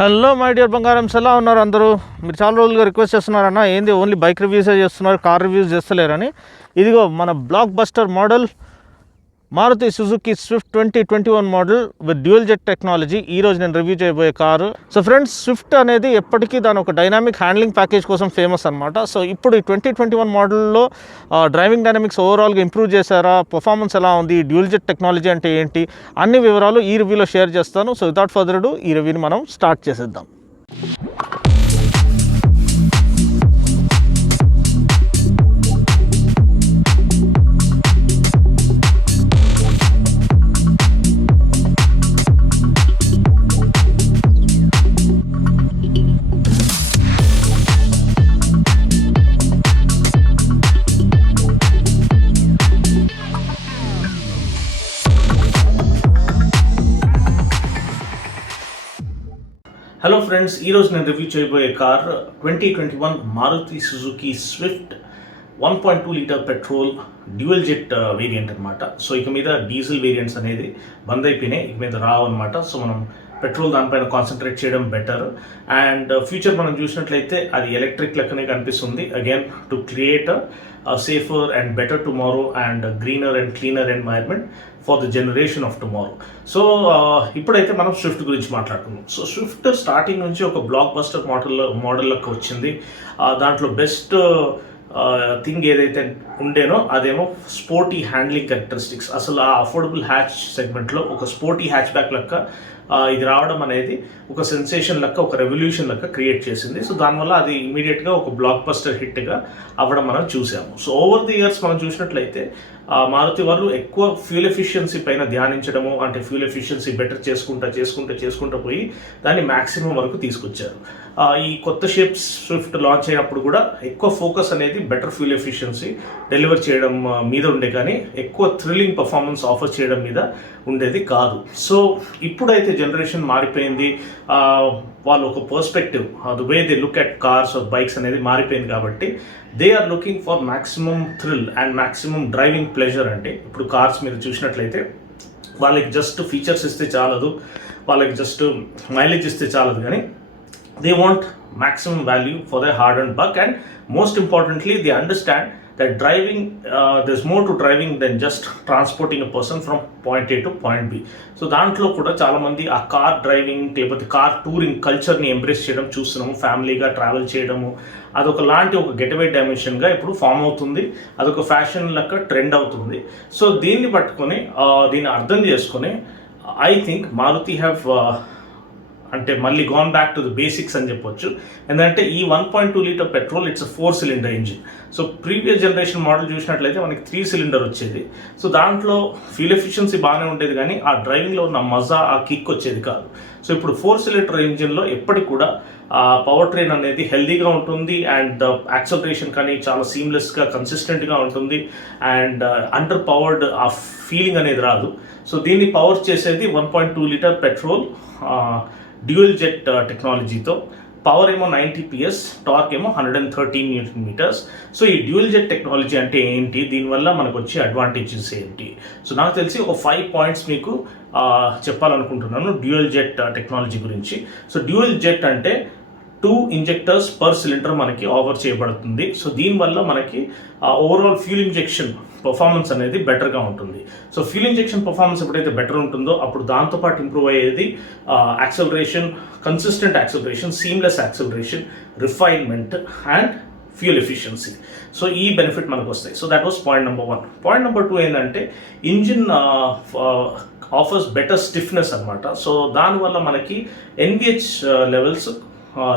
Hello my dear బంగారం, ఎలా ఉన్నారు అందరూ? మీరు చాలా రోజులుగా రిక్వెస్ట్ చేస్తున్నారన్న, ఏంది ఓన్లీ బైక్ రివ్యూసే చేస్తున్నారు, కార్ రివ్యూస్ చేస్తలేరని. ఇదిగో మన blockbuster model Maruti Suzuki Swift 2021 model with dual jet technology ఈరోజు నేను రివ్యూ చేయబోయే కారు. సో ఫ్రెండ్స్, స్విఫ్ట్ అనేది ఎప్పటికీ దాని ఒక డైనామిక్ హ్యాండ్లింగ్ ప్యాకేజ్ కోసం ఫేమస్ అనమాట. సో ఇప్పుడు ఈ 2021 మోడల్లో డ్రైవింగ్ డైనామిక్స్ ఓవరాల్గా ఇంప్రూవ్ చేశారా, పర్ఫార్మెన్స్ ఎలా ఉంది, డ్యూయల్ జెట్ టెక్నాలజీ అంటే ఏంటి, అన్ని వివరాలు ఈ రివ్యూలో షేర్ చేస్తాను. సో వితౌట్ ఫర్దర్ డు ఈ రివ్యూని మనం స్టార్ట్ చేసేద్దాం. హలో ఫ్రెండ్స్, ఈరోజు నేను రివ్యూ చేయబోయే car 2021 Maruti Suzuki Swift 1.2 litre petrol dual jet variant అనమాట. సో ఇక మీద డీజిల్ వేరియంట్స్ అనేది బంద్ అయిపోయినాయి, ఇక మీద రావు అనమాట. సో మనం పెట్రోల్ దానిపైన కాన్సన్ట్రేట్ చేయడం బెటర్. అండ్ ఫ్యూచర్ మనం చూసినట్లయితే అది ఎలక్ట్రిక్ లెక్కనే కనిపిస్తుంది. Again to create safer and better tomorrow and greener and cleaner environment for the generation of tomorrow. So ఇప్పుడైతే మనం స్విఫ్ట్ గురించి మాట్లాడుతున్నాం. సో స్విఫ్ట్ స్టార్టింగ్ నుంచి ఒక బ్లాక్ బస్టర్ మోడల్లోకి వచ్చింది. దాంట్లో బెస్ట్ థింగ్ ఏదైతే ఉండేనో అదేమో స్పోర్టీ హ్యాండ్లింగ్ క్యారెక్టరిస్టిక్స్. అసలు ఆ అఫోర్డబుల్ హ్యాచ్ సెగ్మెంట్లో ఒక స్పోర్టీ హ్యాచ్ బ్యాక్ లెక్క ఇది రావడం అనేది ఒక సెన్సేషన్ లెక్క, ఒక రెవల్యూషన్ లెక్క క్రియేట్ చేసింది. సో దానివల్ల అది ఇమీడియట్గా ఒక బ్లాక్ బస్టర్ హిట్గా అవ్వడం మనం చూసాము. సో ఓవర్ ది ఇయర్స్ మనం చూసినట్లయితే మారుతి వాళ్ళు ఎక్కువ ఫ్యూల్ ఎఫిషియన్సీ పైన ధ్యానించడము, అంటే ఫ్యూల్ ఎఫిషియన్సీ బెటర్ చేసుకుంటూ పోయి దాన్ని మ్యాక్సిమం వరకు తీసుకొచ్చారు. ఈ కొత్త షేప్స్ స్విఫ్ట్ లాంచ్ అయినప్పుడు కూడా ఎక్కువ ఫోకస్ అనేది బెటర్ ఫ్యూల్ ఎఫిషియన్సీ డెలివర్ చేయడం మీద ఉండే, కానీ ఎక్కువ థ్రిల్లింగ్ పర్ఫార్మెన్స్ ఆఫర్ చేయడం మీద ఉండేది కాదు. సో ఇప్పుడైతే జనరేషన్ మారిపోయింది, వాళ్ళు ఒక perspective, the way they look at cars or bikes అనేది మారిపోయింది. కాబట్టి they are looking for maximum thrill and maximum driving pleasure. అంటే ఇప్పుడు కార్స్ మీరు చూసినట్లయితే వాళ్ళకి జస్ట్ ఫీచర్స్ ఇస్తే చాలదు, వాళ్ళకి జస్ట్ మైలేజ్ ఇస్తే చాలదు, కానీ they want maximum value for their hard earned buck. And most importantly, they understand that driving, there's more to driving than just transporting a person from point A to point B. So దాంట్లో కూడా చాలామంది ఆ car driving లేకపోతే car touring కల్చర్ని embrace చేయడం చూస్తున్నాము. ఫ్యామిలీగా travel చేయడము అదొక లాంటి ఒక గెటవే డైమెన్షన్గా ఇప్పుడు ఫామ్ అవుతుంది. అదొక ఫ్యాషన్ లెక్క ట్రెండ్ అవుతుంది. సో దీన్ని పట్టుకొని దీన్ని అర్థం చేసుకొని ఐ థింక్ మారుతి హ్యావ్ అంటే మళ్ళీ gone back to the basics అని చెప్పొచ్చు. ఎందుకంటే ఈ 1.2 litre petrol it's 4 cylinder engine. So previous generation model చూసినట్లయితే మనకి 3 సిలిండర్ వచ్చేది. సో దాంట్లో ఫ్యూల్ ఎఫిషియన్సీ బాగానే ఉండేది, కానీ ఆ డ్రైవింగ్లో ఉన్న మజా, ఆ కిక్ వచ్చేది కాదు. సో ఇప్పుడు 4 సిలిండర్ ఇంజిన్లో ఎప్పటికి కూడా పవర్ ట్రైన్ అనేది హెల్దీగా ఉంటుంది, అండ్ యాక్సలరేషన్ కానీ చాలా సీమ్లెస్గా కన్సిస్టెంట్గా ఉంటుంది, అండ్ అండర్ పవర్డ్ ఆ ఫీలింగ్ అనేది రాదు. సో దీన్ని పవర్ చేసేది 1.2 లీటర్ పెట్రోల్ డ్యూయల్ జెట్ టెక్నాలజీతో. పవర్ ఏమో 90 PS, టార్క్ ఏమో 113 Nm. సో ఈ డ్యూయల్ జెట్ టెక్నాలజీ అంటే ఏంటి, దీనివల్ల మనకు వచ్చే అడ్వాంటేజెస్ ఏంటి? సో నాకు తెలిసి ఒక 5 పాయింట్స్ మీకు చెప్పాలనుకుంటున్నాను డ్యూయల్ జెట్ టెక్నాలజీ గురించి. సో డ్యూయల్ జెట్ అంటే 2 ఇంజెక్టర్స్ పర్ సిలిండర్ మనకి ఆఫర్ చేయబడుతుంది. సో దీనివల్ల మనకి ఓవరాల్ ఫ్యూల్ ఇంజెక్షన్ పర్ఫార్మెన్స్ అనేది బెటర్గా ఉంటుంది. సో ఫ్యూల్ ఇంజెక్షన్ పర్ఫార్మెన్స్ ఎప్పుడైతే బెటర్ ఉంటుందో అప్పుడు దాంతోపాటు ఇంప్రూవ్ అయ్యేది acceleration, consistent acceleration, seamless acceleration, refinement and fuel efficiency. So ఈ బెనిఫిట్ మనకు వస్తాయి. So that was point number 1. Point number 2 ఏంటంటే ఇంజిన్ ఆఫర్స్ బెటర్ స్టిఫ్నెస్ అనమాట. సో దానివల్ల మనకి NVH లెవెల్స్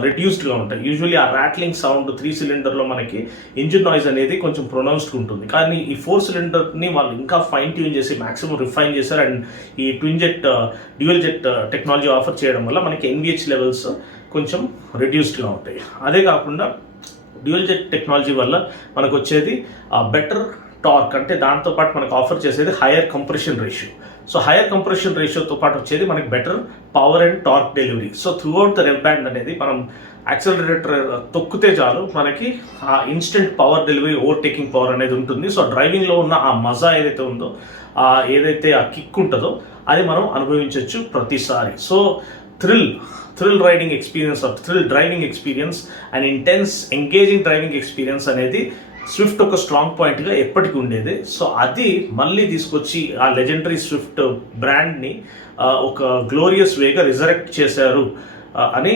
రెడ్యూస్డ్గా ఉంటాయి. యూజువల్లీ ఆ ర్యాట్లింగ్ సౌండ్ 3 సిలిండర్లో మనకి ఇంజిన్ నాయిస్ అనేది కొంచెం ప్రొనౌన్స్డ్ ఉంటుంది, కానీ ఈ 4 సిలిండర్ని వాళ్ళు ఇంకా ఫైన్ ట్యూన్ చేసి మ్యాక్సిమం రిఫైన్ చేశారు. అండ్ ఈ twin jet dual jet technology offer చేయడం వల్ల మనకి NVH లెవెల్స్ కొంచెం రెడ్యూస్డ్గా ఉంటాయి. అదే కాకుండా డ్యూయల్ జెట్ టెక్నాలజీ వల్ల మనకు వచ్చేది బెటర్ టార్క్, అంటే దాంతోపాటు మనకు ఆఫర్ చేసేది higher compression ratio. So higher compression రేషియోతో పాటు వచ్చేది మనకి better power and torque delivery. So throughout the rev band అనేది మనం యాక్సలరేటర్ తొక్కితే చాలు మనకి ఆ instant power delivery, overtaking power అనేది ఉంటుంది. సో డ్రైవింగ్లో ఉన్న ఆ మజా ఏదైతే ఉందో, ఏదైతే ఆ కిక్ ఉంటుందో అది మనం అనుభవించవచ్చు ప్రతిసారి. So thrill riding experience of thrill driving experience and intense engaging driving experience అనేది స్విఫ్ట్ ఒక స్ట్రాంగ్ పాయింట్గా ఎప్పటికీ ఉండేది. సో అది మళ్ళీ తీసుకొచ్చి ఆ లెజెండరీ స్విఫ్ట్ బ్రాండ్ని ఒక గ్లోరియస్ వేగా రిజరెక్ట్ చేశారు అని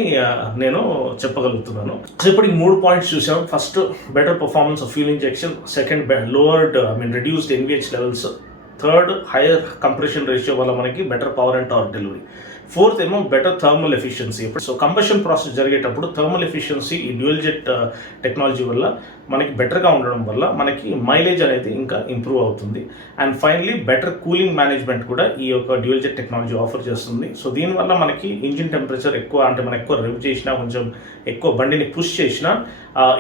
నేను చెప్పగలుగుతున్నాను. సో ఇప్పుడు ఈ 3 పాయింట్స్ చూసాం. First, better performance of fuel injection. Second, lowered reduced NVH levels. Third, higher compression ratio వల్ల మనకి better power and torque delivery. Fourth ఏమో better thermal efficiency. So combustion process జరిగేటప్పుడు థర్మల్ ఎఫిషియన్సీ ఈ dual jet technology వల్ల మనకి బెటర్గా ఉండడం వల్ల మనకి మైలేజ్ అనేది ఇంకా ఇంప్రూవ్ అవుతుంది. And finally better cooling management కూడా ఈ యొక్క డ్యూయల్ జెట్ టెక్నాలజీ ఆఫర్ చేస్తుంది. సో దీనివల్ల మనకి ఇంజిన్ టెంపరేచర్ ఎక్కువ, అంటే మనం ఎక్కువ రివ్ చేసినా, కొంచెం ఎక్కువ బండిని పుష్ చేసినా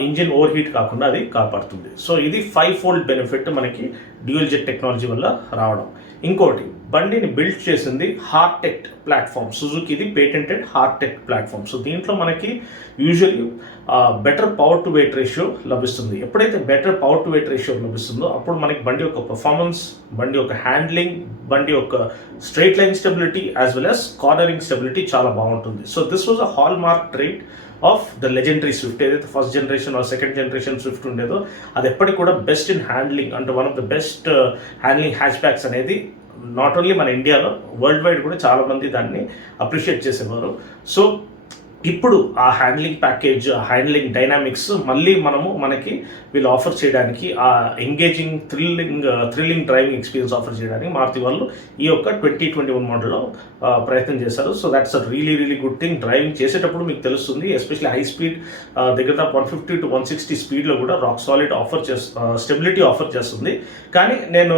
ఇంజిన్ ఓవర్ హీట్ కాకుండా అది కాపాడుతుంది. సో ఇది 5-fold బెనిఫిట్ మనకి డ్యూయల్ జెట్ టెక్నాలజీ వల్ల రావడం. ఇంకోటి, బండిని బిల్డ్ చేసింది హార్టెక్ ప్లాట్ఫామ్. సుజుకిది పేటెంటెడ్ హార్టెక్ ప్లాట్ఫామ్. సో దీంట్లో మనకి usually better power to weight ratio లభిస్తుంది. ఎప్పుడైతే better power to weight ratio లభిస్తుందో అప్పుడు మనకి బండి యొక్క పర్ఫార్మెన్స్, బండి యొక్క హ్యాండ్లింగ్, బండి యొక్క straight line stability as well as cornering stability చాలా బాగుంటుంది. So this was a hallmark trait of the legendary Swift. ఏదైతే first generation or second generation Swift ఉండేదో అది ఎప్పటికి కూడా బెస్ట్ ఇన్ హ్యాండ్లింగ్, అంటే one of the best handling hatchbacks అనేది not only మన ఇండియాలో, వరల్డ్ వైడ్ కూడా చాలామంది దాన్ని అప్రిషియేట్ చేసేవారు. సో ఇప్పుడు ఆ హ్యాండ్లింగ్ ప్యాకేజ్, ఆ హ్యాండ్లింగ్ డైనామిక్స్ మళ్ళీ మనకి వీళ్ళు ఆఫర్ చేయడానికి, ఆ engaging thrilling driving experience offer చేయడానికి మారుతి వాళ్ళు ఈ యొక్క 2021 మోడల్లో ప్రయత్నం చేశారు. So that's a really good thing. Driving చేసేటప్పుడు మీకు తెలుస్తుంది, ఎస్పెషల్లీ హై స్పీడ్ దగ్గర 150 to 160 స్పీడ్లో కూడా రాక్ సాలిడ్ స్టెబిలిటీ ఆఫర్ చేస్తుంది. కానీ నేను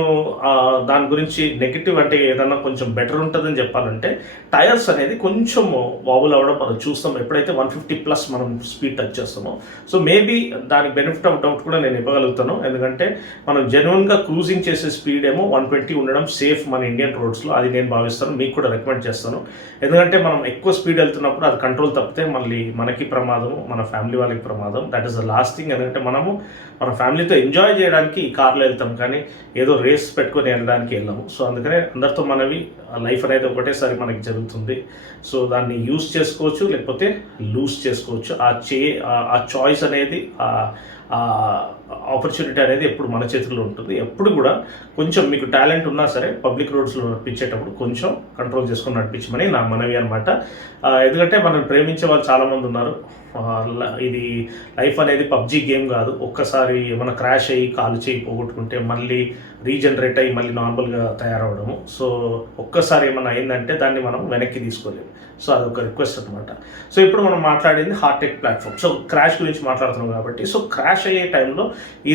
దాని గురించి నెగిటివ్, అంటే ఏదన్నా కొంచెం బెటర్ ఉంటుందని చెప్పాలంటే టైర్స్ అనేది కొంచెం వాబుల్ అవ్వడం మనం చూస్తాం ఎప్పుడైతే 150+ మనం స్పీడ్ టచ్ చేస్తామో. సో మేబీ దానికి బెనిఫిట్ ఆఫ్ డౌట్ కూడా నేను ఇవ్వగలుగుతాను. ఎందుకంటే మనం జెన్యున్గా క్రూజింగ్ చేసే స్పీడ్ ఏమో 120 ఉండడం సేఫ్ మన ఇండియన్ రోడ్స్లో. అది నేను భావిస్తాను, మీకు కూడా రికమెండ్ చేస్తాను. ఎందుకంటే మనం ఎక్కువ స్పీడ్ వెళ్తున్నప్పుడు అది కంట్రోల్ తప్పితే మళ్ళీ మనకి ప్రమాదం, మన ఫ్యామిలీ వాళ్ళకి ప్రమాదం. That is the last thing. ఎందుకంటే మనము మన ఫ్యామిలీతో ఎంజాయ్ చేయడానికి ఈ కార్లో వెళ్తాం, కానీ ఏదో రేస్ పెట్టుకొని వెళ్ళడానికి వెళ్ళాము. సో అందుకనే అందరితో మనవి, లైఫ్ అనేది ఒకటేసారి మనకి జరుగుతుంది. సో దాన్ని యూస్ చేసుకోవచ్చు, లేకపోతే లూజ్ చేసుకోవచ్చు. ఆ చాయిస్ అనేది, ఆపర్చునిటీ అనేది ఎప్పుడు మన చేతుల్లో ఉంటుంది. ఎప్పుడు కూడా కొంచెం మీకు టాలెంట్ ఉన్నా సరే పబ్లిక్ రోడ్స్లో నడిపించేటప్పుడు కొంచెం కంట్రోల్ చేసుకొని నడిపించమని నా మనవి అనమాట. ఎందుకంటే మనం ప్రేమించే వాళ్ళు చాలామంది ఉన్నారు. ఇది లైఫ్ అనేది పబ్జీ గేమ్ కాదు. ఒక్కసారి ఏమైనా క్రాష్ అయ్యి కాలు చేయి పోగొట్టుకుంటే మళ్ళీ రీజనరేట్ అయ్యి మళ్ళీ నార్మల్గా తయారవడము. సో ఒక్కసారి ఏమైనా అయిందంటే దాన్ని మనం వెనక్కి తీసుకోలేము. సో అదొక రిక్వెస్ట్ అనమాట. సో ఇప్పుడు మనం మాట్లాడింది హార్టెక్ ప్లాట్ఫామ్. సో క్రాష్ గురించి మాట్లాడుతున్నాం కాబట్టి, సో క్రాష్ అయ్యే టైంలో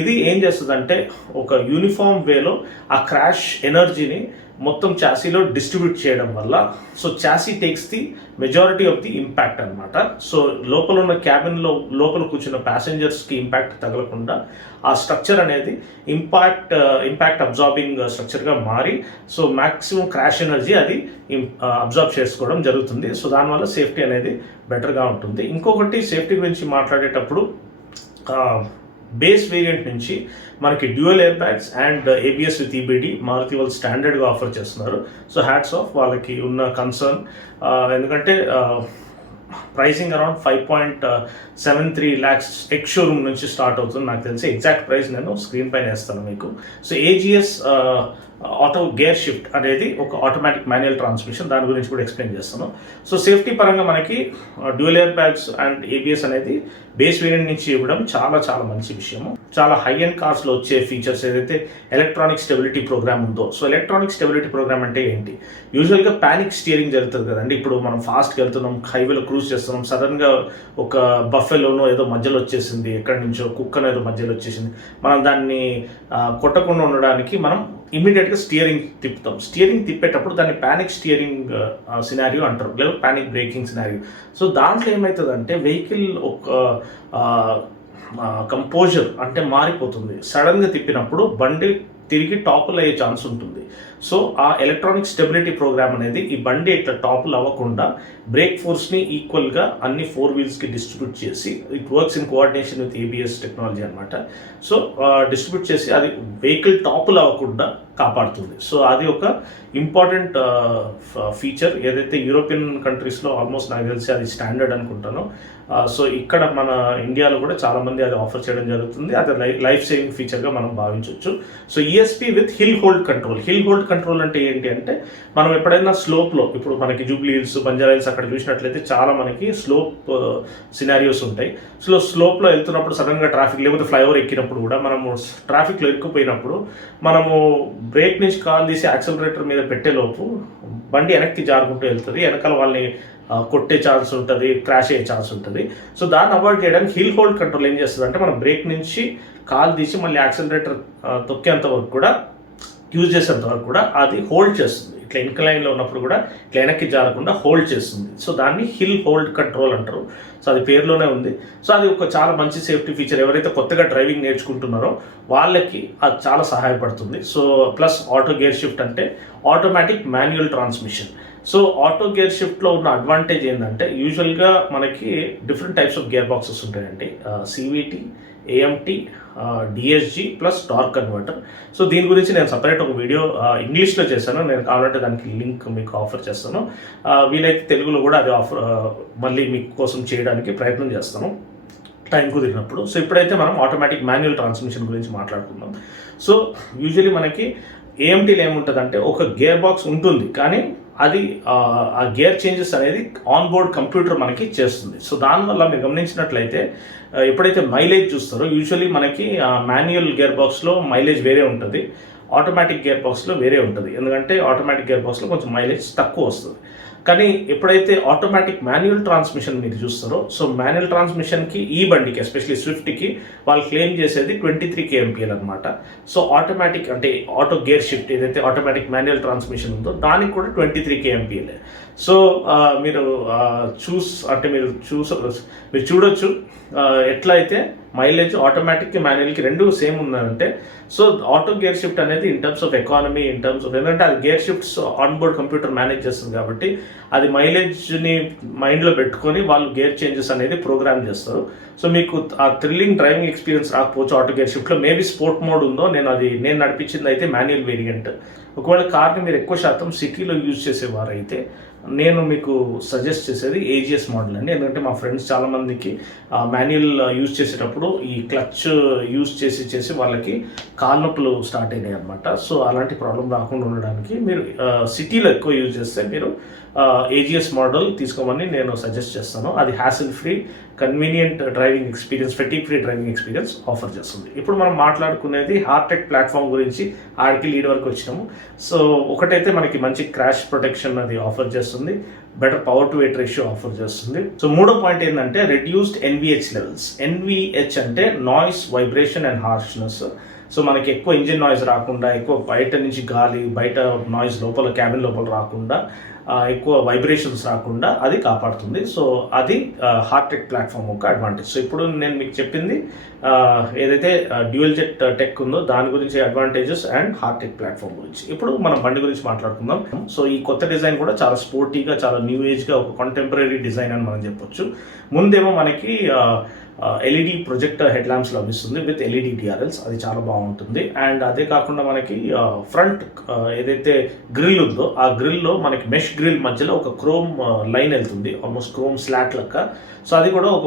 ఇది ఏం చేస్తుందంటే ఒక యూనిఫామ్ వేలో ఆ క్రాష్ ఎనర్జీని మొత్తం చాసీలో డిస్ట్రిబ్యూట్ చేయడం వల్ల, so chassis takes the majority of the impact అనమాట. సో లోపల ఉన్న క్యాబిన్లో లోపల కూర్చున్న ప్యాసింజర్స్కి ఇంపాక్ట్ తగలకుండా ఆ స్ట్రక్చర్ అనేది ఇంపాక్ట్ అబ్జార్బింగ్ స్ట్రక్చర్గా మారి, సో మ్యాక్సిమం క్రాష్ ఎనర్జీ అది అబ్జార్బ్ చేసుకోవడం జరుగుతుంది. సో దానివల్ల సేఫ్టీ అనేది బెటర్గా ఉంటుంది. ఇంకొకటి, సేఫ్టీ గురించి మాట్లాడేటప్పుడు బేస్ వేరియంట్ నుంచి మనకి dual air bags and ABS with EBD Maruti వాళ్ళు స్టాండర్డ్గా ఆఫర్ చేస్తున్నారు. సో హ్యాట్స్ ఆఫ్ వాళ్ళకి ఉన్న కన్సర్న్. ఎందుకంటే pricing around 5.73 lakhs ex showroom నుంచి స్టార్ట్ అవుతుంది. నాకు తెలిసి ఎగ్జాక్ట్ ప్రైస్ నేను స్క్రీన్ పైన వేస్తాను మీకు. So AGS auto gear shift అనేది ఒక ఆటోమేటిక్ మాన్యువల్ ట్రాన్స్మిషన్, దాని గురించి కూడా ఎక్స్ప్లెయిన్ చేస్తాను. సో సేఫ్టీ పరంగా మనకి dual air bags and ABS అనేది బేస్ వేరియంట్ నుంచి ఇవ్వడం చాలా మంచి విషయము. చాలా హై ఎండ్ కార్స్లో వచ్చే ఫీచర్స్ ఏదైతే ఎలక్ట్రానిక్ స్టెబిలిటీ ప్రోగ్రామ్ ఉందో, సో ఎలక్ట్రానిక్ స్టెబిలిటీ ప్రోగ్రామ్ అంటే ఏంటి? యూజువల్గా ప్యానిక్ స్టీరింగ్ జరుగుతుంది కదండి. ఇప్పుడు మనం ఫాస్ట్గా వెళ్తున్నాం, హైవేలో క్రూజ్ చేస్తున్నాం, సడన్గా ఒక బఫెలోనో ఏదో మధ్యలో వచ్చేసింది, ఎక్కడి నుంచో కుక్కనో ఏదో మధ్యలో వచ్చేసింది. మనం దాన్ని కొట్టకుండా ఉండడానికి మనం ఇమీడియట్గా స్టీరింగ్ తిప్పుతాం. స్టీరింగ్ తిప్పేటప్పుడు దాన్ని ప్యానిక్ స్టీరింగ్ సినారియో అంటారు, లేదా ప్యానిక్ బ్రేకింగ్ సినారియో. సో దాంట్లో ఏమవుతుందంటే వెహికల్ ఒక కంపోజర్ అంటే మారిపోతుంది. సడన్గా తిప్పినప్పుడు బండి తిరిగి టాపుల్ అయ్యే ఛాన్స్ ఉంటుంది. సో ఆ ఎలక్ట్రానిక్ స్టెబిలిటీ ప్రోగ్రామ్ అనేది ఈ బండి ఇట్లా టాపుల్ అవ్వకుండా బ్రేక్ ఫోర్స్ని ఈక్వల్గా అన్ని 4 వీల్స్కి డిస్ట్రిబ్యూట్ చేసి it works in coordination with ABS technology అనమాట. సో డిస్ట్రిబ్యూట్ చేసి అది వెహికల్ టాపుల్ అవ్వకుండా కాపాడుతుంది. సో అది ఒక ఇంపార్టెంట్ ఫీచర్. ఏదైతే యూరోపియన్ కంట్రీస్లో ఆల్మోస్ట్ నాకు తెలిసి అది స్టాండర్డ్ అనుకుంటాను. సో ఇక్కడ మన ఇండియాలో కూడా చాలామంది అది ఆఫర్ చేయడం జరుగుతుంది. అది లైఫ్ సేవింగ్ ఫీచర్గా మనం భావించవచ్చు. So ESP with hill hold control. Hill hold control అంటే ఏంటి అంటే, మనం ఎప్పుడైనా స్లోప్లో, ఇప్పుడు మనకి జూబ్లీ హిల్స్, బంజారా హిల్స్ అక్కడ చూసినట్లయితే చాలా మనకి స్లోప్ సినారియోస్ ఉంటాయి. స్లోప్లో వెళ్తున్నప్పుడు సడన్గా ట్రాఫిక్ లేకపోతే ఫ్లైఓవర్ ఎక్కినప్పుడు కూడా మనము ట్రాఫిక్లో ఇరుక్కుపోయినప్పుడు మనము బ్రేక్ నుంచి కాల్ తీసి యాక్సిలరేటర్ మీద పెట్టేలోపు బండి వెనక్కి జారుకుంటూ వెళ్తుంది. వెనకాల వాళ్ళని కొట్టే ఛాన్స్ ఉంటుంది, క్రాష్ అయ్యే ఛాన్స్ ఉంటుంది. సో దాన్ని అవాయిడ్ చేయడానికి హిల్ హోల్డ్ కంట్రోల్ ఏం చేస్తుంది అంటే, మనం బ్రేక్ నుంచి కాల్ తీసి మళ్ళీ యాక్సిలరేటర్ తొక్కేంత వరకు కూడా, యూజ్ చేసేంత వరకు కూడా అది హోల్డ్ చేస్తుంది. ఇట్లా ఇన్క్లైన్లో ఉన్నప్పుడు కూడా ఇట్లా వెనక్కి జారకుండా హోల్డ్ చేస్తుంది. సో దాన్ని హిల్ హోల్డ్ కంట్రోల్ అంటారు. సో అది పేరులోనే ఉంది. సో అది ఒక చాలా మంచి సేఫ్టీ ఫీచర్. ఎవరైతే కొత్తగా డ్రైవింగ్ నేర్చుకుంటున్నారో వాళ్ళకి అది చాలా సహాయపడుతుంది. So plus auto gear shift అంటే automatic manual transmission. So auto gear షిఫ్ట్లో ఉన్న అడ్వాంటేజ్ ఏంటంటే, యూజువల్గా మనకి different types of gearboxes ఉంటాయండి. CVT, AMT, DSG plus torque converter. So దీని గురించి నేను సపరేట్ ఒక వీడియో ఇంగ్లీష్లో చేశాను. నేను కావాలంటే దానికి లింక్ మీకు ఆఫర్ చేస్తాను. వీలైతే తెలుగులో కూడా అది ఆఫర్ మళ్ళీ మీకు కోసం చేయడానికి ప్రయత్నం చేస్తాను టైం కుదిరినప్పుడు. సో ఇప్పుడైతే మనం ఆటోమేటిక్ మాన్యువల్ ట్రాన్స్మిషన్ గురించి మాట్లాడుకుందాం. సో యూజువలీ మనకి ఏఎంటీలో ఏముంటుందంటే, ఒక గేర్ బాక్స్ ఉంటుంది కానీ అది ఆ గేర్ చేంజెస్ అనేది ఆన్ బోర్డ్ కంప్యూటర్ మనకి చేస్తుంది. సో దానివల్ల మీరు గమనించినట్లయితే ఎప్పుడైతే మైలేజ్ చూస్తారో, యూజువలీ మనకి మాన్యువల్ గేర్ బాక్స్లో మైలేజ్ వేరే ఉంటుంది, ఆటోమేటిక్ గేర్ బాక్స్లో వేరే ఉంటుంది. ఎందుకంటే ఆటోమేటిక్ గేర్ బాక్స్లో కొంచెం మైలేజ్ తక్కువ వస్తుంది. కానీ ఎప్పుడైతే ఆటోమేటిక్ మాన్యువల్ ట్రాన్స్మిషన్ మీరు చూస్తారో, సో మాన్యువల్ ట్రాన్స్మిషన్కి ఈ బండికి ఎస్పెషలీ స్విఫ్ట్కి వాళ్ళు క్లెయిమ్ చేసేది 23 kmpl అనమాట. సో ఆటోమేటిక్ అంటే ఆటో గేర్ షిఫ్ట్ ఏదైతే ఆటోమేటిక్ మాన్యువల్ ట్రాన్స్మిషన్ ఉందో దానికి కూడా 23 kmpl. సో మీరు మీరు చూడొచ్చు ఎట్లా అయితే మైలేజ్ ఆటోమేటిక్కి మాన్యువల్కి రెండు సేమ్ ఉందంటే. సో ఆటో గేర్ షిఫ్ట్ అనేది in terms of economy, in terms of ఏంటంటే అది gear shifts on board computer manage చేస్తుంది కాబట్టి అది మైలేజ్ని మైండ్లో పెట్టుకొని వాళ్ళు గేర్ చేంజెస్ అనేది ప్రోగ్రామ్ చేస్తారు. సో మీకు ఆ థ్రిల్లింగ్ డ్రైవింగ్ ఎక్స్పీరియన్స్ రాకపోవచ్చు ఆటో గేర్ షిఫ్ట్లో. మేబీ స్పోర్ట్ మోడ్ ఉందో, నేను నడిపించింది అయితే మాన్యువల్ వేరియంట్. ఒకవేళ కార్ని మీరు ఎక్కువ శాతం సిటీలో యూజ్ చేసేవారైతే నేను మీకు సజెస్ట్ చేసేది ఏజిఎస్ మోడల్ అండి. ఎందుకంటే మా ఫ్రెండ్స్ చాలామందికి మాన్యువల్ యూజ్ చేసేటప్పుడు ఈ క్లచ్ యూజ్ చేసి వాళ్ళకి కాళ్ళ నొప్పులు స్టార్ట్ అయినాయి అనమాట. సో అలాంటి ప్రాబ్లం రాకుండా ఉండడానికి మీరు సిటీలో ఎక్కువ యూజ్ చేస్తే మీరు ఏజిఎస్ మోడల్ తీసుకోమని నేను సజెస్ట్ చేస్తాను. అది hassle free, convenient driving experience, fatigue free driving experience offer చేస్తుంది. ఇప్పుడు మనం మాట్లాడుకునేది హార్టెక్ ప్లాట్ఫామ్ గురించి. ఆడికి లీడ్ వరకు వచ్చినాము. సో ఒకటైతే మనకి మంచి క్రాష్ ప్రొటెక్షన్ అది ఆఫర్ చేస్తుంది, better power to weight ratio offer చేస్తుంది. సో మూడో పాయింట్ ఏంటంటే రెడ్యూస్డ్ ఎన్విహెచ్ లెవెల్స్. ఎన్విహెచ్ అంటే noise, vibration and harshness. So మనకి ఎక్కువ ఇంజిన్ నాయిస్ రాకుండా, ఎక్కువ బయట నుంచి గాలి, బయట నాయిస్ లోపల క్యాబిన్ లోపల రాకుండా, ఎక్కువ వైబ్రేషన్స్ రాకుండా అది కాపాడుతుంది. సో అది హార్టెక్ ప్లాట్ఫామ్ ఒక అడ్వాంటేజ్. సో ఇప్పుడు నేను మీకు చెప్పింది ఏదైతే డ్యూయల్ జెట్ టెక్ ఉందో దాని గురించి అడ్వాంటేజెస్ అండ్ హార్టెక్ ప్లాట్ఫామ్ గురించి. ఇప్పుడు మనం బండి గురించి మాట్లాడుకుందాం. సో ఈ కొత్త డిజైన్ కూడా చాలా స్పోర్టీగా, చాలా న్యూ ఏజ్గా, ఒక కంటెంపరీ డిజైన్ అని మనం చెప్పొచ్చు. ముందేమో మనకి ఎల్ఈడి ప్రొజెక్టర్ హెడ్ ల్యాంప్స్ లభిస్తుంది విత్ ఎల్ఈడి డిఆర్ఎల్స్. అది చాలా బాగుంటుంది. అండ్ అదే కాకుండా మనకి ఫ్రంట్ ఏదైతే గ్రిల్ ఉందో ఆ గ్రిల్లో మనకి మెష్ గ్రిల్ మధ్యలో ఒక క్రోమ్ లైన్ వెళ్తుంది, ఆల్మోస్ట్ క్రోమ్ స్లాట్ లెక్క. సో అది కూడా ఒక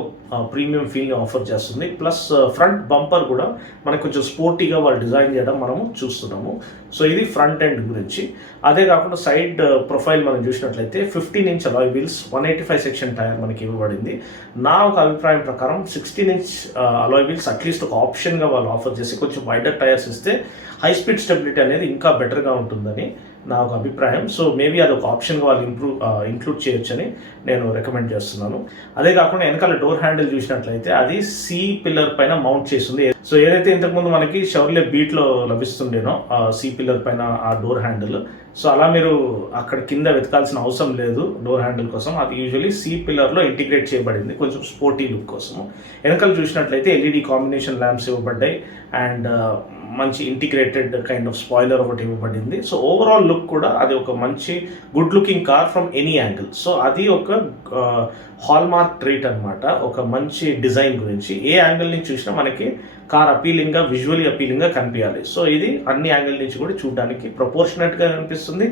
ప్రీమియం ఫీల్ని ఆఫర్ చేస్తుంది. ప్లస్ ఫ్రంట్ బంపర్ కూడా మనకు కొంచెం స్పోర్టీగా వాళ్ళు డిజైన్ చేయడం మనము చూస్తున్నాము. సో ఇది ఫ్రంట్ ఎండ్ గురించి. అదే కాకుండా సైడ్ ప్రొఫైల్ మనం చూసినట్లయితే 15 inch alloy wheels, 185 section tyre మనకి ఇవ్వబడింది. నా ఒక అభిప్రాయం ప్రకారం 16 inch అలాయ్ వీల్స్ అట్లీస్ట్ ఒక ఆప్షన్గా వాళ్ళు ఆఫర్ చేసి కొంచెం వైడర్ టైర్స్ ఇస్తే హై స్పీడ్ స్టెబిలిటీ అనేది ఇంకా బెటర్గా ఉంటుందని నా ఒక అభిప్రాయం. సో మేబీ అది ఒక ఆప్షన్గా వాళ్ళు ఇంక్లూడ్ చేయొచ్చని నేను రికమెండ్ చేస్తున్నాను. అదే కాకుండా వెనకాల డోర్ హ్యాండిల్ చూసినట్లయితే అది సి పిల్లర్ పైన మౌంట్ చేస్తుంది. సో ఏదైతే ఇంతకుముందు మనకి షవర్లే బీట్లో లభిస్తుండేనో సి పిల్లర్ పైన ఆ డోర్ హ్యాండిల్, సో అలా మీరు అక్కడ కింద వెతకాల్సిన అవసరం లేదు డోర్ హ్యాండిల్ కోసం. అది యూజువలీ సి పిల్లర్లో ఇంటిగ్రేట్ చేయబడింది కొంచెం స్పోర్టీ లుక్ కోసము. వెనకాల చూసినట్లయితే ఎల్ఈడి కాంబినేషన్ ల్యాంప్స్ ఇవ్వబడ్డాయి. అండ్ మంచి ఇంటిగ్రేటెడ్ కైండ్ ఆఫ్ స్పాయిలర్ ఒకటి ఇవ్వబడింది. సో ఓవరాల్ లుక్ కూడా అది ఒక మంచి good looking car from any angle. So అది ఒక హాల్మార్క్ ట్రీట్ అనమాట. ఒక మంచి డిజైన్ గురించి ఏ యాంగిల్ నుంచి చూసినా మనకి కార్ అపీలింగ్గా, విజువలీ అపీలింగ్గా కనిపించాలి. సో ఇది అన్ని యాంగిల్ నుంచి కూడా చూడడానికి ప్రపోర్షనేట్గా కనిపిస్తుంది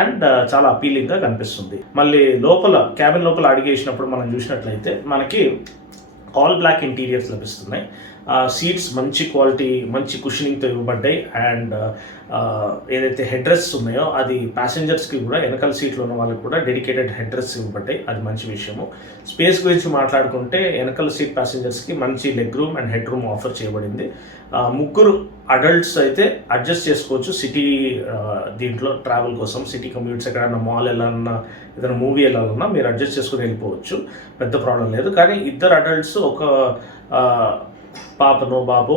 అండ్ చాలా అపీలింగ్గా కనిపిస్తుంది. మళ్ళీ లోపల క్యాబిన్ లోపల అడిగేసినప్పుడు మనం చూసినట్లయితే మనకి ఆల్ బ్లాక్ ఇంటీరియర్స్ లభిస్తున్నాయి. సీట్స్ మంచి క్వాలిటీ, మంచి కుషనింగ్తో ఇవ్వబడ్డాయి. అండ్ ఏదైతే హెడ్ రెస్ట్ ఉన్నాయో అది ప్యాసింజర్స్కి కూడా, వెనకాల సీట్లో ఉన్న వాళ్ళకి కూడా డెడికేటెడ్ హెడ్ రెస్ట్ ఇవ్వబడ్డాయి. అది మంచి విషయము. స్పేస్ గురించి మాట్లాడుకుంటే వెనకాల సీట్ ప్యాసింజర్స్కి మంచి leg room and head room offer చేయబడింది. ముగ్గురు అడల్ట్స్ అయితే అడ్జస్ట్ చేసుకోవచ్చు సిటీ దీంట్లో ట్రావెల్ కోసం. సిటీ కమ్యూట్స్ ఎక్కడన్నా మాల్ వెళ్ళాలన్నా, ఏదైనా మూవీ వెళ్ళాలన్నా మీరు అడ్జస్ట్ చేసుకుని వెళ్ళిపోవచ్చు, పెద్ద ప్రాబ్లం లేదు. కానీ ఇద్దరు అడల్ట్స్ ఒక పాపనో బాబో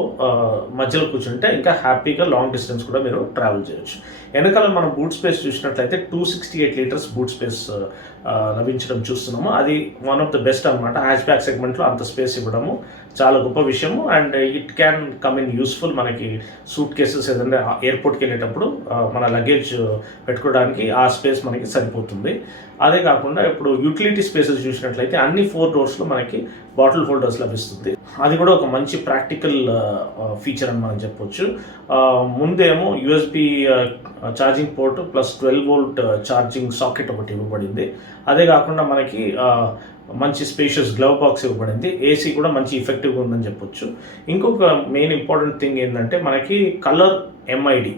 మధ్యలో కూర్చుంటే ఇంకా హ్యాపీగా లాంగ్ డిస్టెన్స్ కూడా మీరు ట్రావెల్ చేయొచ్చు. వెనకాల మనం బూట్ స్పేస్ చూసినట్లయితే 268 లీటర్స్ బూట్ స్పేస్ లభించడం చూస్తున్నాము. అది వన్ ఆఫ్ ద బెస్ట్ అనమాట. హ్యాచ్ బ్యాక్ సెగ్మెంట్లో అంత స్పేస్ ఇవ్వడము చాలా గొప్ప విషయము. And it can come in useful. మనకి సూట్ కేసెస్ ఏదైనా ఎయిర్పోర్ట్కి వెళ్ళేటప్పుడు మన లగేజ్ పెట్టుకోవడానికి ఆ స్పేస్ మనకి సరిపోతుంది. అదే కాకుండా ఇప్పుడు యూటిలిటీ స్పేసెస్ చూసినట్లయితే అన్ని 4 డోర్స్లో మనకి బాటిల్ హోల్డర్స్ లభిస్తుంది. అది కూడా ఒక మంచి ప్రాక్టికల్ ఫీచర్ అని మనం చెప్పొచ్చు. ముందేమో USB charging port plus 12 volt charging socket ఒకటి ఇవ్వబడింది. అదే కాకుండా మనకి మంచి స్పేషియస్ గ్లవ్ బాక్స్ ఇవ్వబడింది. ఏసీ కూడా మంచి ఎఫెక్టివ్గా ఉందని చెప్పొచ్చు. ఇంకొక మెయిన్ ఇంపార్టెంట్ థింగ్ ఏంటంటే మనకి colour MID,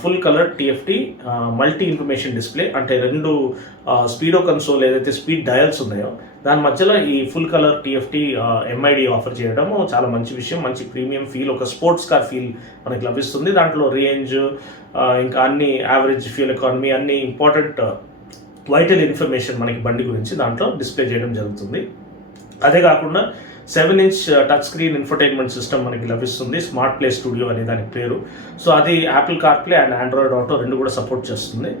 full colour TFT multi information display, అంటే 2 స్పీడో కన్సోల్ ఏదైతే స్పీడ్ డయల్స్ ఉన్నాయో దాని మధ్యలో ఈ full colour TFT MID offer చేయడం చాలా మంచి విషయం. మంచి ప్రీమియం ఫీల్, ఒక స్పోర్ట్స్ కార్ ఫీల్ మనకి లభిస్తుంది. దాంట్లో రేంజ్, ఇంకా అన్ని యావరేజ్ ఫ్యూల్ ఎకానమీ, అన్ని ఇంపార్టెంట్ వైటల్ ఇన్ఫర్మేషన్ మనకి బండి గురించి దాంట్లో డిస్ప్లే చేయడం జరుగుతుంది. అదే కాకుండా 7-inch touch screen infotainment system మనకి లభిస్తుంది. స్మార్ట్ ప్లే స్టూడియో అనే దానికి పేరు. సో అది Apple CarPlay and Android auto రెండు కూడా సపోర్ట్ చేస్తుంది.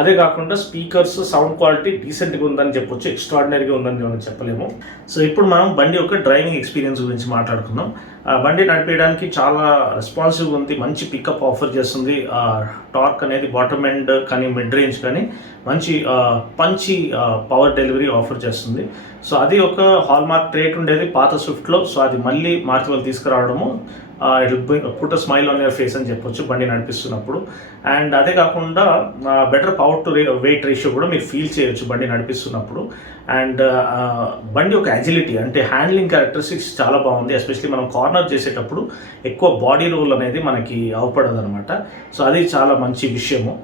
అదే కాకుండా స్పీకర్స్, సౌండ్ క్వాలిటీ డీసెంట్గా ఉందని చెప్పొచ్చు, ఎక్స్ట్రాడినరీగా ఉందని మనం చెప్పలేము. సో ఇప్పుడు మనం బండి యొక్క డ్రైవింగ్ ఎక్స్పీరియన్స్ గురించి మాట్లాడుకుందాం. బండి నడిపేయడానికి చాలా రెస్పాన్సివ్గా ఉంది, మంచి పికప్ ఆఫర్ చేస్తుంది. టార్క్ అనేది బాటమ్ ఎండ్ కానీ మిడ్ రేంజ్ కానీ మంచి పంచి పవర్ డెలివరీ ఆఫర్ చేస్తుంది. సో అది ఒక హాల్మార్క్ ట్రేట్ ఉండేది పాత స్విఫ్ట్లో. సో అది మళ్ళీ మార్చి వాళ్ళు తీసుకురావడము it put a smile on your face అని చెప్పొచ్చు బండి నడిపిస్తున్నప్పుడు. అండ్ అదే కాకుండా better power to weight ratio కూడా మీరు ఫీల్ చేయొచ్చు బండి నడిపిస్తున్నప్పుడు. అండ్ బండి యొక్క అజిలిటీ అంటే హ్యాండ్లింగ్ క్యారెక్టరిస్టిక్స్ చాలా బాగుంది. ఎస్పెషలీ మనం కార్నర్ చేసేటప్పుడు ఎక్కువ బాడీ రోల్ అనేది మనకి అవపడదు అనమాట. సో అది చాలా మంచి విషయము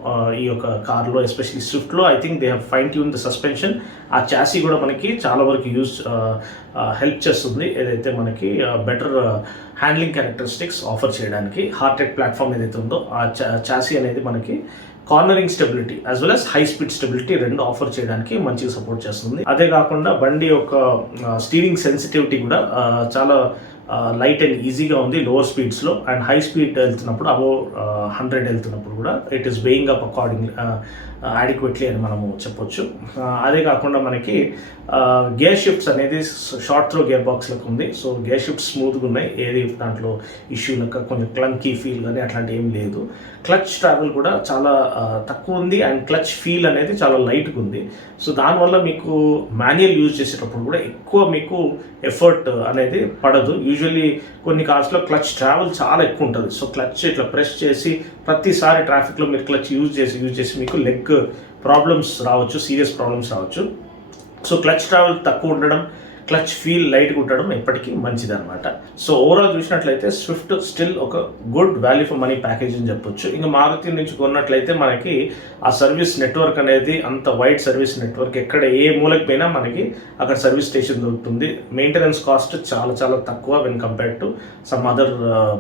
ఈ యొక్క కార్లో, ఎస్పెషలీ స్విఫ్ట్లో. I think they have fine tune the suspension. ఆ చాసీ కూడా మనకి చాలా వరకు హెల్ప్ చేస్తుంది, ఏదైతే మనకి బెటర్ హ్యాండ్లింగ్ క్యారెక్టరిస్టిక్స్ ఆఫర్ చేయడానికి. హార్టెక్ ప్లాట్ఫామ్ ఏదైతే ఉందో ఆ చాసీ అనేది మనకి cornering stability as well as high speed stability రెండు ఆఫర్ చేయడానికి మంచిగా సపోర్ట్ చేస్తుంది. అదే కాకుండా బండి యొక్క స్టీరింగ్ సెన్సిటివిటీ కూడా చాలా లైట్ అండ్ ఈజీగా ఉంది లోవర్ స్పీడ్స్లో. అండ్ హై స్పీడ్ వెళ్తున్నప్పుడు అబోవ్ 100 వెళ్తున్నప్పుడు కూడా it is weighing up accordingly adequately అని మనము చెప్పొచ్చు. అదే కాకుండా మనకి గేర్ షిఫ్ట్స్ అనేది షార్ట్ త్రో గేర్ బాక్స్లకు ఉంది. సో గేర్ షిఫ్ట్స్ స్మూత్గా ఉన్నాయి, ఏది దాంట్లో ఇష్యూ లెక్క కొంచెం క్లంకీ ఫీల్ కానీ అట్లాంటి ఏం లేదు. క్లచ్ ట్రావెల్ కూడా చాలా తక్కువ ఉంది అండ్ క్లచ్ ఫీల్ అనేది చాలా లైట్గా ఉంది. సో దానివల్ల మీకు మాన్యువల్ యూజ్ చేసేటప్పుడు కూడా ఎక్కువ మీకు ఎఫర్ట్ అనేది పడదు. యూజువల్లీ కొన్ని కార్స్లో క్లచ్ ట్రావెల్ చాలా ఎక్కువ ఉంటుంది. సో క్లచ్ ఇట్లా ప్రెస్ చేసి ప్రతిసారి ట్రాఫిక్లో మీరు క్లచ్ యూజ్ చేసి మీకు లెగ్ ప్రాబ్లమ్స్ రావచ్చు, సీరియస్ ప్రాబ్లమ్స్ రావచ్చు. సో క్లచ్ ట్రావెల్ తక్కువ ఉండడం, క్లచ్ ఫీల్ లైట్గా ఉండడం ఎప్పటికీ మంచిది అనమాట. సో ఓవరాల్ చూసినట్లయితే స్విఫ్ట్ స్టిల్ ఒక good value for money package అని చెప్పొచ్చు. ఇంకా మారుతి నుంచి కొన్నట్లయితే మనకి ఆ సర్వీస్ నెట్వర్క్ అనేది అంత వైడ్ సర్వీస్ నెట్వర్క్, ఎక్కడ ఏ మూలకి పోయినా మనకి అక్కడ సర్వీస్ స్టేషన్ దొరుకుతుంది. మెయింటెనెన్స్ కాస్ట్ చాలా చాలా తక్కువ when compare to some other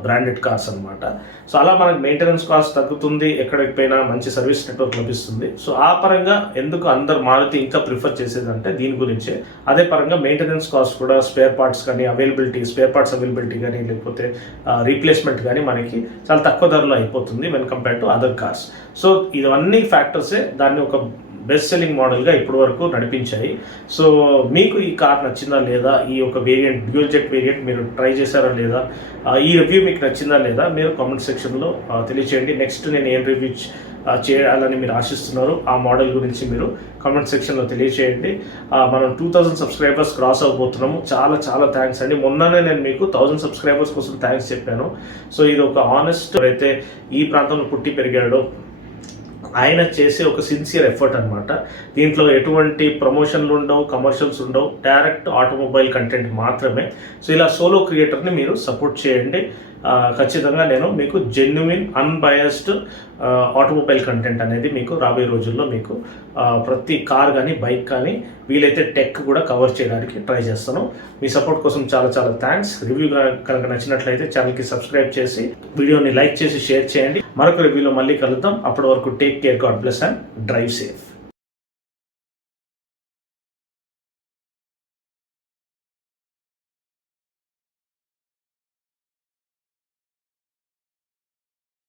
branded cars అనమాట. సో అలా మనకి మెయింటెనెన్స్ కాస్ట్ తగ్గుతుంది, ఎక్కడికి పోయినా మంచి సర్వీస్ నెట్వర్క్ లభిస్తుంది. సో ఆ పరంగా ఎందుకు అందరు మారుతి ఇంకా ప్రిఫర్ చేసేదంటే దీని గురించే. అదే పరంగా మెయింటెనెన్స్ కాస్ట్ కూడా, స్పేర్ పార్ట్స్ కానీ స్పేర్ పార్ట్స్ అవైలబిలిటీ కానీ లేకపోతే రీప్లేస్మెంట్ కానీ మనకి చాలా తక్కువ ధరలో అయిపోతుంది when compare to other cars. So ఇవన్నీ ఫ్యాక్టర్సే దాన్ని ఒక బెస్ట్ సెల్లింగ్ మోడల్గా ఇప్పటి వరకు నడిపించాయి. సో మీకు ఈ కార్ నచ్చిందా లేదా, ఈ యొక్క వేరియంట్ డ్యూయల్ జెట్ వేరియంట్ మీరు ట్రై చేశారా లేదా, ఈ రివ్యూ మీకు నచ్చిందా లేదా మీరు కామెంట్ సెక్షన్లో తెలియచేయండి. నెక్స్ట్ నేను ఏం రివ్యూ చేయాలని మీరు ఆశిస్తున్నారు ఆ మోడల్ గురించి మీరు కామెంట్ సెక్షన్లో తెలియచేయండి. మనం 2000 సబ్స్క్రైబర్స్ క్రాస్ అవబోతున్నాము. చాలా చాలా థ్యాంక్స్ అండి. మొన్ననే నేను మీకు 1000 సబ్స్క్రైబర్స్ కోసం థ్యాంక్స్ చెప్పాను. సో ఇది ఒక ఆనెస్ట్ అయితే ఈ ప్రాంతంలో పుట్టి పెరిగాడో ఆయన చేసే ఒక సిన్సియర్ ఎఫర్ట్ అనమాట. దీంట్లో ఎటువంటి ప్రమోషన్లు ఉండవు, కమర్షియల్స్ ఉండవు, డైరెక్ట్ ఆటోమొబైల్ కంటెంట్ మాత్రమే. సో ఇలా సోలో క్రియేటర్ని మీరు సపోర్ట్ చేయండి. ఖచ్చితంగా నేను మీకు జెన్యున్ అన్బయాస్డ్ ఆటోమొబైల్ కంటెంట్ అనేది మీకు రాబోయే రోజుల్లో మీకు ప్రతి కార్ కానీ బైక్ కానీ వీలైతే టెక్ కూడా కవర్ చేయడానికి ట్రై చేస్తాను. మీ సపోర్ట్ కోసం చాలా చాలా థ్యాంక్స్. రివ్యూ కనుక నచ్చినట్లయితే ఛానల్కి సబ్స్క్రైబ్ చేసి వీడియోని లైక్ చేసి షేర్ చేయండి. మరొక రివ్యూలో మళ్ళీ కలుద్దాం. అప్పటి వరకు take care, God bless and drive safe.